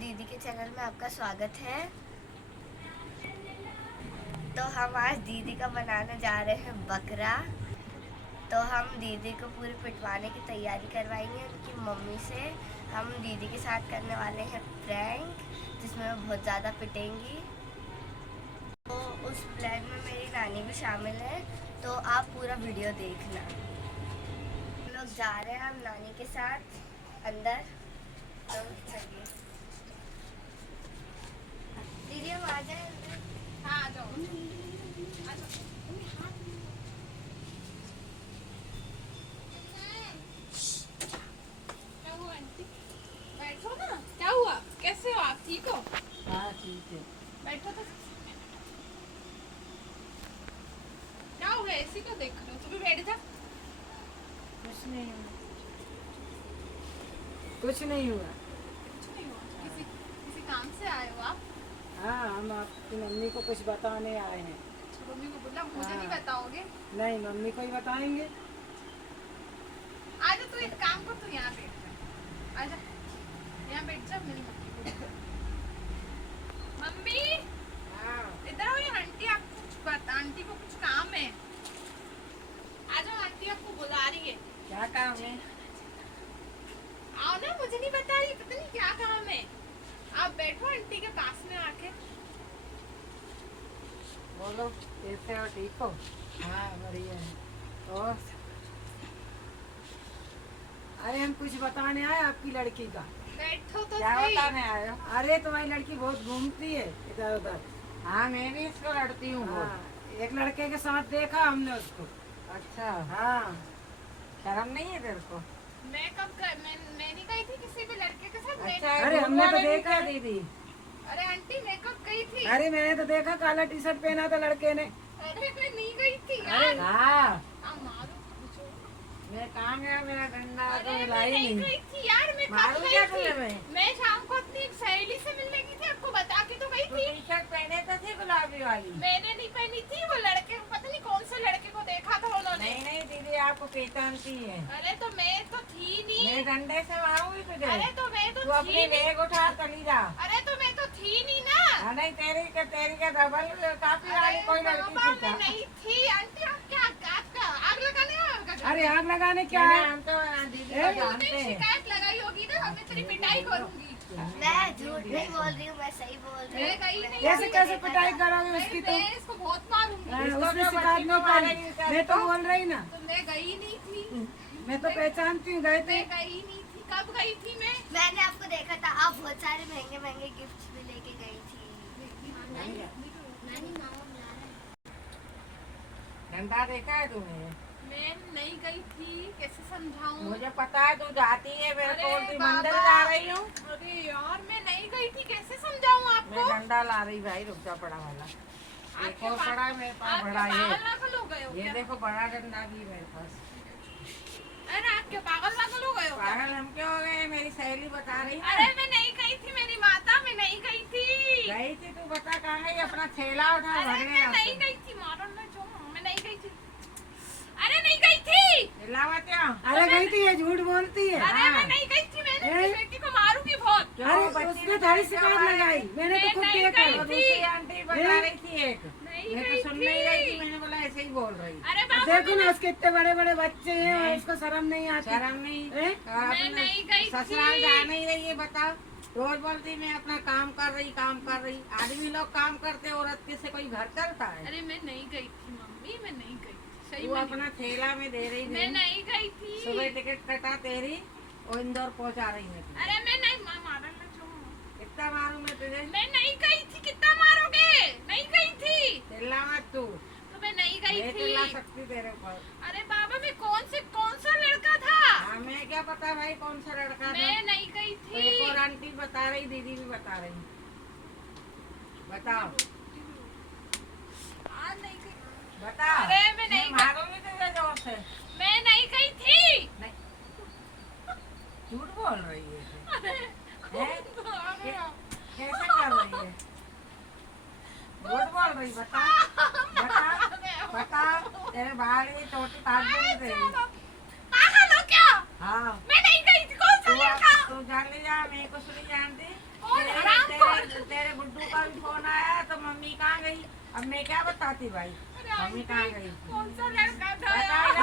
दीदी के चैनल में आपका स्वागत है। तो हम आज दीदी का बनाने जा रहे हैं बकरा। तो हम दीदी को पूरी पिटवाने की तैयारी करवाएंगे उनकी मम्मी से। हम दीदी के साथ करने वाले हैं प्रैंक, जिसमें वो बहुत ज़्यादा पिटेंगी। तो उस प्लान में मेरी नानी भी शामिल है, तो आप पूरा वीडियो देखना। हम लोग जा रहे हैं हम नानी के साथ अंदर। तो चलिए दीदी, हम आ जाए अंदर। हाँ आ जाओ। क्या हुआ आंटी? बैठो ना। क्या हुआ? कैसे हो आप? ठीक हो? हाँ ठीक है। बैठो तो। क्या हो गया? ऐसी क्यों देख रहे हो? तू भी बैठ जा। कुछ नहीं हुआ, कुछ नहीं हुआ। कुछ नहीं हुआ। किसी काम से आए हो आप? हाँ, हम आपकी मम्मी को कुछ बताने आए हैं। अच्छा, मम्मी को बोला मुझे हाँ। नहीं बताओगे? नहीं, मम्मी को ही बताएंगे। आजा, तू एक काम कर, तू यहाँ बैठ जा। आजा, यहाँ बैठ जा मेरी मम्मी को। मम्मी हाँ। इधर आओ, ये आंटी आपको कुछ बता, आंटी को कुछ काम है। आ जाओ, आंटी आपको बुला रही है। क्या काम है? आओ ना, मुझे नहीं बता रही, पता नहीं क्या काम है। आप बैठो आंटी के पास में आके। बोलो, कैसे हो? ठीक हो? हाँ बढ़िया है। और अरे हम कुछ बताने आए आपकी लड़की का। बैठो तो क्या सही। बताने आए हो? अरे तुम्हारी लड़की बहुत घूमती है इधर उधर। हाँ, मैं भी इसको लड़ती हूँ बहुत। हाँ, एक लड़के के साथ देखा हमने उसको। अच्छा, हाँ। शर्म नहीं है तेरे को? मैं मैं नहीं गई थी किसी भी लड़के के साथ। अच्छा, अरे हमने तो घूमने नहीं देखा गई दीदी। अरे आंटी, मैं कब गई थी? अरे मैंने तो देखा, काला टी शर्ट पहना था लड़के ने। अरे मैं नहीं गई थी अरे यार। हाँ, मारो मुझे। मैं काम गया, मेरा डंडा तो अरे मैं हिलाई नहीं नहीं। गई थी यार, मैं कब मारू गई क्या थी? तुझे मैं? मैं शाम को अपनी एक सहेली से मिलने की थी, आपको बता के तो गई तू थी। टी शर्ट पहने तो थी गुलाबी वाली। मैंने नहीं पहनी थी, वो लड़के पता नहीं कौन से लड़के को देखा था उन्होंने। नहीं नहीं दीदी, आपको पहचानती है। अरे तो मैं तो थी नहीं। मैं डंडे से मारूंगी तुझे। अरे तो मैं तो तू थी अपनी नहीं। बैग उठा चली जा। अरे तो मैं तो थी नहीं ना। हाँ, नहीं तेरी के डबल काफी वाली कोई अरे लड़की बाबा, थी क्या? मैं नहीं थी आंटी। आप क्या आपका आग लगाने आओगे? अरे आग लगाने क्या नहीं, है? हम तो दीदी को ए? जानते तुमने हैं। शिकायत लगाई होगी ना, मैं तेरी पिटाई करूंगी। मैं झूठ नहीं बोल रही हूँ, मैं सही बोल रही मैं हूँ। गई नहीं। कैसे कैसे पिटाई करोगे मैं उसकी? तो इसको बहुत मारूंगी। हाँ, इसको उसने जो शिकायत बच्ची नहीं को मारेगी, करी। उसका मैं तो इसको- बोल रही ना, तो मैं गई नहीं थी। मैं तो पहचानती हूँ, गए थे। मैं गई नहीं थी। कब गई थी मैं? मैंने आपको देखा था, आप बहुत सारे महंगे महंगे गिफ्ट्स भी लेके गई थी। नानी मामा बुला रहे हैं। डंडा देखा है तूने? मैं नहीं गई थी, कैसे समझाऊं? मुझे पता है तू जाती है, मेरे को अरे बोलती बाबा। मंदिर जा रही हूँ। अरे यार, मैं नहीं गई थी, कैसे समझाऊं मैं आपको? डंडा ला रही भाई, रुक जा, बड़ा वाला। एक आपके और पा- बड़ा है मेरे पास, आपके बड़ा पागल ये। वागल हो गए हो ये क्या? देखो, बड़ा डंडा भी है मेरे पास। अरे आपके पागल वागल हो गए हो क्या? पागल हम क्यों हो गए? मेरी सहेली बता रही है। अरे मैं नहीं गई थी, मेरी माता, मैं नहीं गई थी। गई थी तू, बता कहाँ गई? अपना थैला उठा अरे भगने मैं यहाँ नहीं से। गई थी, मारो मैं जो, मैं नहीं गई थी। अरे नहीं गई थी। हिलावा क्या? अरे गई थी, ये झूठ बोलती है। अरे मैं नहीं गई थी, मैंने अपनी बेटी को मारूंगी बहुत। क्यों? अरे बच्ची उसने ने थोड़ी क्यों शिकायत मारी? लगाई, मैंने तो मैं खुद नहीं देखा। गई और थी। दूसरी आंटी बता रही थी एक। नहीं मैं गई तो सुन नहीं रही थी, थी। मैंने बोला ऐसे ही बोल रही। अरे बाबा, देखो ना, उसके इतने बड़े बड़े बच्चे हैं और नहीं। उसको शर्म नहीं आती। शर्म नहीं। हैं? और मैं अपने नहीं गई ससुराल थी। जा नहीं रही है, बता। रोज बोलती मैं अपना काम कर रही, काम कर रही। आदमी लोग काम करते, औरत के से कोई घर चलता है? अरे मैं नहीं गई थी मम्मी, मैं नहीं गई थी, सही तू में अपना थैला में दे रही मैं थी। नहीं गई थी। सुबह टिकट कटा तेरी और इंदौर पहुंचा रही है तू। अरे मैं नहीं मारा ना जो। कितना मारूं मैं तुझे? मैं नहीं गई थी, कितना मारोगे? नहीं गई थी चिल्ला मत तू। तो मैं नहीं गई मैं थी। चिल्ला सकती तेरे ऊपर। अरे बाबा, मैं कौन सा लड़का था? हमें क्या पता भाई कौन सा लड़का था? मैं नहीं गई तो एक और थी। आंटी बता रही, दीदी भी बता रही। बताओ, आज नहीं गई। बता। अरे मैं नहीं गई। मारूंगी तुझे जोर से। मैं नहीं गई थी। नहीं, झूठ बोल रही है तू। अरे हैं? अरे कैसे कर रही है? झूठ बोल रही, बता बता बता। तेरे बाल ये चोटी काट दूंगी तेरी। पागल हो क्या? हाँ, मैं नहीं गई थी, कौन सा तू लड़का? तू जान ले जा, मैं कुछ नहीं जानती। और हरामखोर। तेरे गुड्डू का भी फोन आया तो मम्मी कहाँ गई? अब मैं क्या बताती भाई, मम्मी कहाँ गई? कौन सा लड़का था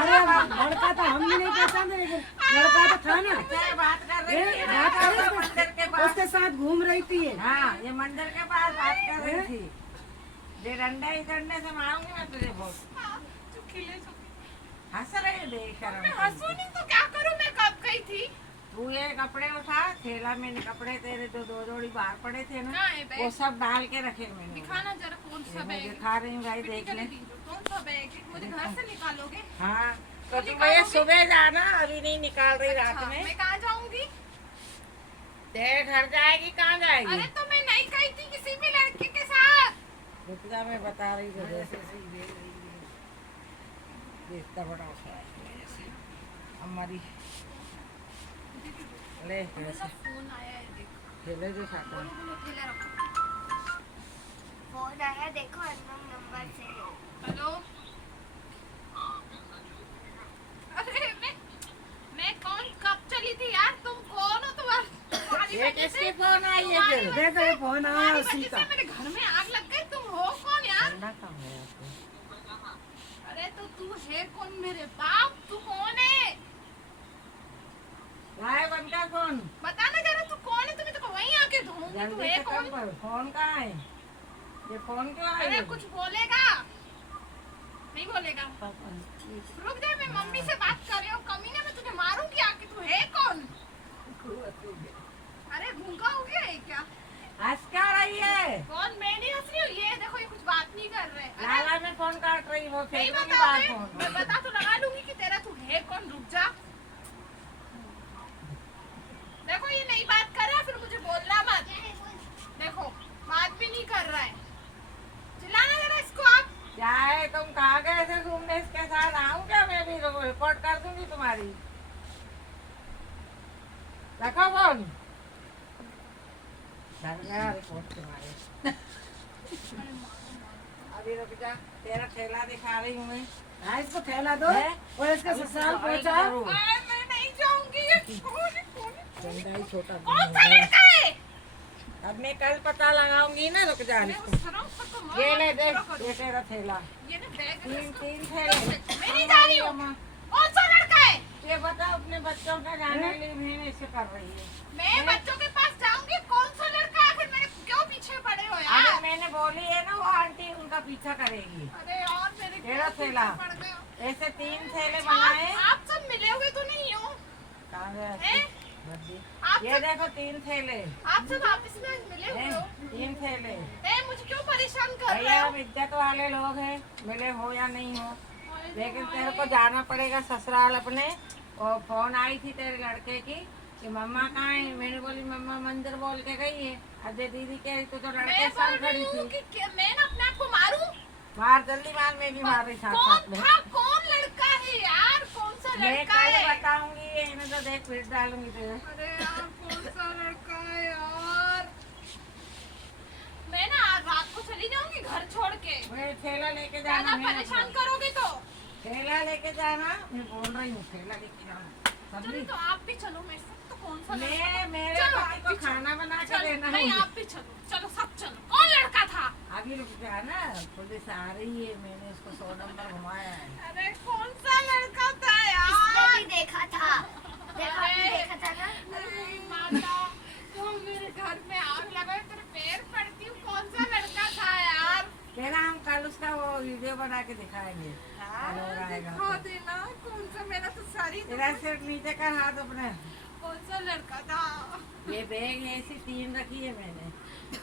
अरे लड़का तो हम भी नहीं पहचानते, लेकिन लड़का तो था ना। अच्छा, बात कर रही थी बात कर रहे थे, मंदिर के पास। उसके साथ घूम रही थी ये। हाँ, ये मंदिर के पास बात कर रही थी। ये डंडे ही डंडे से मारूंगी मैं तुझे बहुत। तू खिले जो हंस रही बेशरम। मैं हंसू नहीं तो क्या करूं, मैं कब गई थी? तू ये कपड़े उठा, थैला में कपड़े तेरे जो दो जोड़ी बाहर पड़े थे ना, कहाँ है बैग? वो सब डाल के रखे मैंने। दिखाना जरा कौन सा ये मैं बैग दिखा रही हूँ भाई, देख ले। कौन सा बैग है? मुझे घर से निकालोगे? हाँ, तो तुम भैया सुबह जाना, अभी नहीं निकाल रही रात अच्छा, में। मैं कहाँ जाऊंगी? तेरे घर जाएगी, कहाँ जाएगी? अरे तो मैं नहीं गई थी किसी भी लड़के के साथ। रुक जा, मैं बता रही हूँ जैसे से ही देख रही है। ये इतना बड़ा होता है जैसे हमारी ले कैसे फोन आया है, देखो। खेले जो खाता है। बोलो, थैला रखो। फोन आया, देखो अननोन नंबर से। हेलो। अरे मैं कौन कब चली थी यार? तुम कौन हो? तुम्हारी ये वजह से- किसकी फोन आई है फिर? देखो ये फोन आया तुम्हारी उसी वजह का। से मेरे घर में आग लग गई। तुम हो कौन यार? ठंडा कम है आपको। अरे तो तू है कौन मेरे बाप? तू कौन है? लाए बनता फोन बताना जरा, तू कौन है? तुम्हें तो वहीं आके ढूंढूंगी। तू जल्दी है से कौन? कम कर। फोन कहाँ है? ये फोन क्यों आई अरे है? कुछ बोलेगा? नहीं बोलेगा। रुक जा, मैं मम्मी से बात कर रही हूँ। कमीने में तुझे मारूंगी आके। तू है कौन? अरे गूंगा हो गया है क्या? हंस क्या रही है? कौन? मैं नहीं हंस रही हूँ। ये देखो, ये कुछ बात नहीं कर रहे। अरे लाला में फोन काट रही, वो नहीं फेंकूंगी बाहर बताओगे? फोन। मैं बता तो लगा लूंगी कि तेरा तू है कौन। रुक जा। देखो ये नहीं बात कर रहा, फिर मुझे बोलना मत। देखो बात भी नहीं कर रहा है। चिल्लाना जरा इसको आप। क्या है, तुम कहाँ गए थे घूमने? इसके साथ आऊँ क्या? मैं भी रिपोर्ट कर दूंगी तुम्हारी। रखो फोन। डर गया रिपोर्ट तुम्हारे। अभी रुक जा, तेरा ठेला दिखा रही हूँ मैं। हाँ, इसको थैला दो है? और इसका ससुराल पहुंचा। अरे मैं नहीं जाऊंगी। ये कौन है? कौन है? चंदा ही छोटा कौन सा लड़का है? अब मैं कल पता लगाऊंगी ना, रुक जा। अरे उस शर्म पर तो मत ये ले देख, करो। ये तेरा थैला। ये ना बैग है तीन इसका। तीन थैले। मैं नहीं जा रही हूँ। कौन सा लड़का है? ये बता, अपने बच्चों का जाने के लिए मैंने इसे कर रही है। मैं बच्चों के पास जाऊंगी। कौन सा लड़का है? फिर मेरे क्यों पीछे पड़े हो यार? अगर मैंने बोली है ना, वो आंटी उनका पीछा करेगी। अरे यार मेरे तेरा क्यों थैला। पीछे पड़ गए हो? ऐसे तीन थैले बनाए। आप सब मिले हुए तो नहीं हो? कहाँ गया? हैं? बद्दी। आप ये देखो तीन थैले आप सब आपस में मिले हुए हैं, हो? तीन थैले। मुझे क्यों परेशान कर रहे भैया हो? हम इज्जत वाले लोग हैं, मिले हो या नहीं हो, लेकिन तेरे को जाना पड़ेगा ससुराल अपने। और फोन आई थी तेरे लड़के की कि मम्मा कहाँ है? मैंने बोली मम्मा मंदिर बोल के गई है। अजय दीदी कह रही, तू तो लड़के मैं साथ बोल खड़ी रही हूँ थी। कि मैं ना अपने आप को मारूं। मार जल्दी मार, मैं भी मार रही साथ कौन साथ में। था? कौन लड़का है यार? कौन सा मैं लड़का कल है? बताऊंगी, इन्हें तो देख फिर डालूंगी तेरे। अरे यार कौन सा लड़का है यार? मैं ना आज रात को चली जाऊंगी घर छोड़ के। मैं थैला लेके ज्यादा जाना, मैं परेशान अपना। करोगे तो थैला लेके जाना, मैं बोल रही हूँ थैला लेके जाना। चलो समझी? तो आप भी चलो मेरे साथ। तो कौन सा लड़का? मैं मेरे चलो, पति आप को भी चलो। खाना बना के चलो, देना नहीं है। आप भी चलो। चलो सब चलो। कौन लड़का था? अभी रुक जा ना, पुलिस आ रही है, मैंने उसको 100 नंबर घुमाया है। अरे कौन सा लड़का था इसने यार? भी देखा था। देखा अरे, देखा था ना। अरे माता, तो मेरे घर में आग लगाए तेरे पैर पड़ती हूँ। कौन सा लड़का था यार? कहना हम कल उसका वो वीडियो बना के दिखाएंगे। कल और आएगा दिखा तो। देना। कौन सा? मेरा तो सारी तेरा सिर्फ नीचे कर हाथ अपने। कौन सा लड़का था? ये बैग ऐसी 3 रखी है मैंने,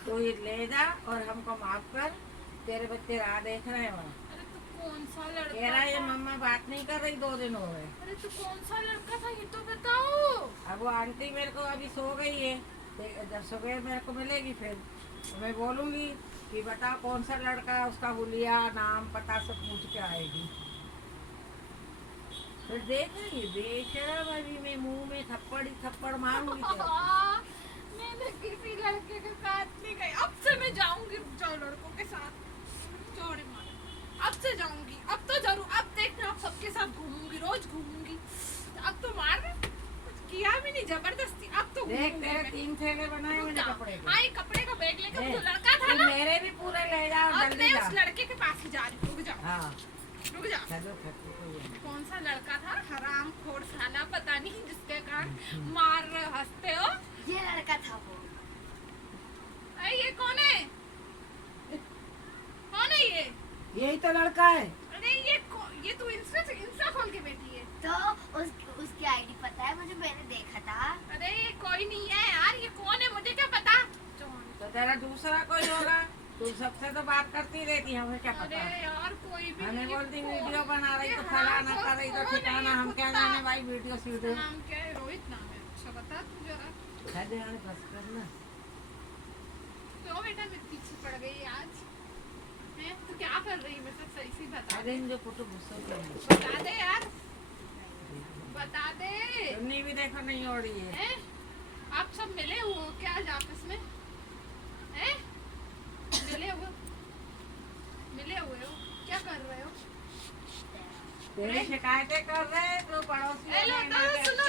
तो ये ले जा और हमको माफ कर। तेरे बच्चे राह देख रहे हैं वहाँ। अरे तू कौन सा लड़का कह रहा है ये था? मम्मा बात नहीं कर रही, 2 दिन हो गए। अरे तू कौन सा लड़का था ये तो बताओ। अब वो आंटी मेरे को अभी सो गई है, जब सुबह मेरे को मिलेगी फिर तो मैं बोलूँगी कि बता कौन सा लड़का है, उसका हुलिया नाम पता सब पूछ के आएगी। फिर देखेंगे बेशरम, अभी मैं मुंह में थप्पड़ ही थप्पड़ मारूंगी तेरे को। मैंने किसी लड़के के साथ नहीं गई। अब से मैं जाऊंगी। रुक जाओ, लड़कों के साथ चौड़े मार। अब से जाऊंगी। अब तो जरूर। अब देखना, अब सबके साथ घूमूंगी, रोज घूमूंगी। अब तो मार कुछ किया भी नहीं, जबरदस्ती। अब तो देख तेरे 3 थैले बनाए मैंने कपड़े के। हाँ, ये कपड़े का बैग लेकर ए, जो लड़का था तू ना, मेरे भी पूरे ले जाओ अब जल्दी मैं जा। उस लड़के के पास ही जा रही हूँ। रुक जा, हाँ रुक जा। चलो खट्टी तो ये। कौन सा लड़का था, हराम खोर साला, पता नहीं, जिसके कारण मार रहे हो, हंसते हो। ये लड़का था वो। अरे ये कौन है, कौन है ये? यही तो लड़का है। अरे ये तू इंस्टा खोल के बैठी है। तो उसकी आईडी पता है मुझे, मैंने देखा था। अरे ये कोई नहीं है यार, ये कौन है मुझे क्या पता। तो तेरा दूसरा कोई होगा, तू सबसे तो बात करती रहती, हमें क्या अरे पता। यार कोई भी हमें नहीं, बोलती कौन? वीडियो बना रही तो ये फलाना हराम कर रही तो कौन है ठिकाना, ये हम क्या कुत्ता? जाने भाई वीडियो वीडियो। नाम क्या है? रोहित नाम है। अच्छा बता तू जरा, बस करना। क्यों बेटा मेरे पीछे पड़ गई आज? हैं तू क्या कर रही है, मतलब सही से बता अरे दे। जो फोटो गुस्सा बता दे यार, बता दे। चुन्नी भी देखो नहीं हो रही है। हैं? आप सब मिले हुए हो क्या आज आपस में? हैं? मिले हुए हो, क्या कर रहे हो? तेरी शिकायतें कर रहे हैं तो पड़ोसी हेलो, सुनो इधर सुनो।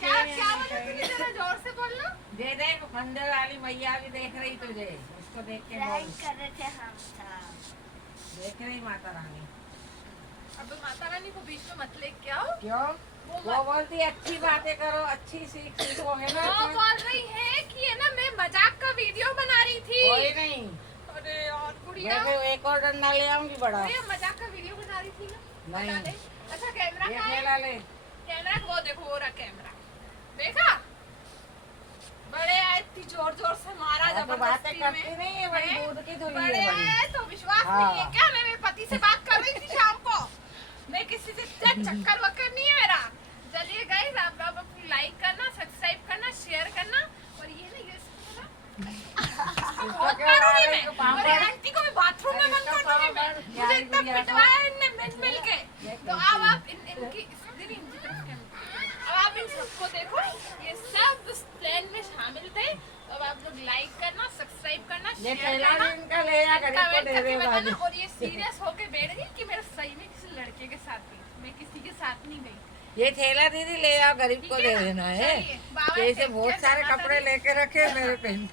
क्या बोला तूने, जरा जोर से बोलना। ये देख मंदिर वाली मैया भी देख रही तुझे, उसको देख के बोल। प्रैंक कर रहे थे हम सब। देख रही माता रानी। अब माता रानी को बीच में मत ले के आओ। क्यों? वो बोलती अच्छी बातें करो, अच्छी सीखोगे ना। वो बोल रही है कि है ना, मैं मजाक का वीडियो बना रही थी। कोई नहीं, अरे यार गुड़िया, मैं एक और डंडा ले आऊंगी बड़ा। गुड़िया मजाक का वीडियो बना रही थी ना, नहीं। बता दे। अच्छा कैमरा ये कहाँ है? ठेला ले। कैमरा वो देखो, वो रहा कैमरा, देखा? बड़े आए, इतनी जोर जोर से मारा हाँ, तो बातें जबरदस्ती करती में। नहीं है, बड़ी हैं? दूध की धुली बड़े है बड़ी। आए तो विश्वास हाँ। नहीं है क्या? मैं मेरे पति से बात कर रही थी शाम को, मैं किसी से चक्कर वक्कर नहीं है मेरा। चलिए गाइस, आप लोग अपनी लाइक करना, सब्सक्राइब करना, शेयर करना, और ये नहीं ये इसको क्या ला रही हो, पापड़? और आंटी को भी बाथरूम में बंद कर दूंगी मैं। मुझे इतना पिटवाया इनने मिल के। तो अब आप इनकी इनकी तरफ कैमरा, अब आप इन सबको देखो, ये सब उस प्लान में शामिल थे। तो अब आप लोग लाइक करना, सब्सक्राइब करना, ये शेयर ठेला करना, भी इनका ले आ, गरीब को कमेंट दे करके दे बताना। बाजू। और ये सीरियस होके बैठ गई कि मेरा सही में किसी लड़के के साथ गई, मैं किसी के साथ नहीं गई। ये ठेला दीदी ले आओ, गरीब ठीक को है दे ना? देना है। चलिए, बाबा जैसे टेक बहुत केयर, सारे माता कपड़े दी। लेके रखे मेरे पहन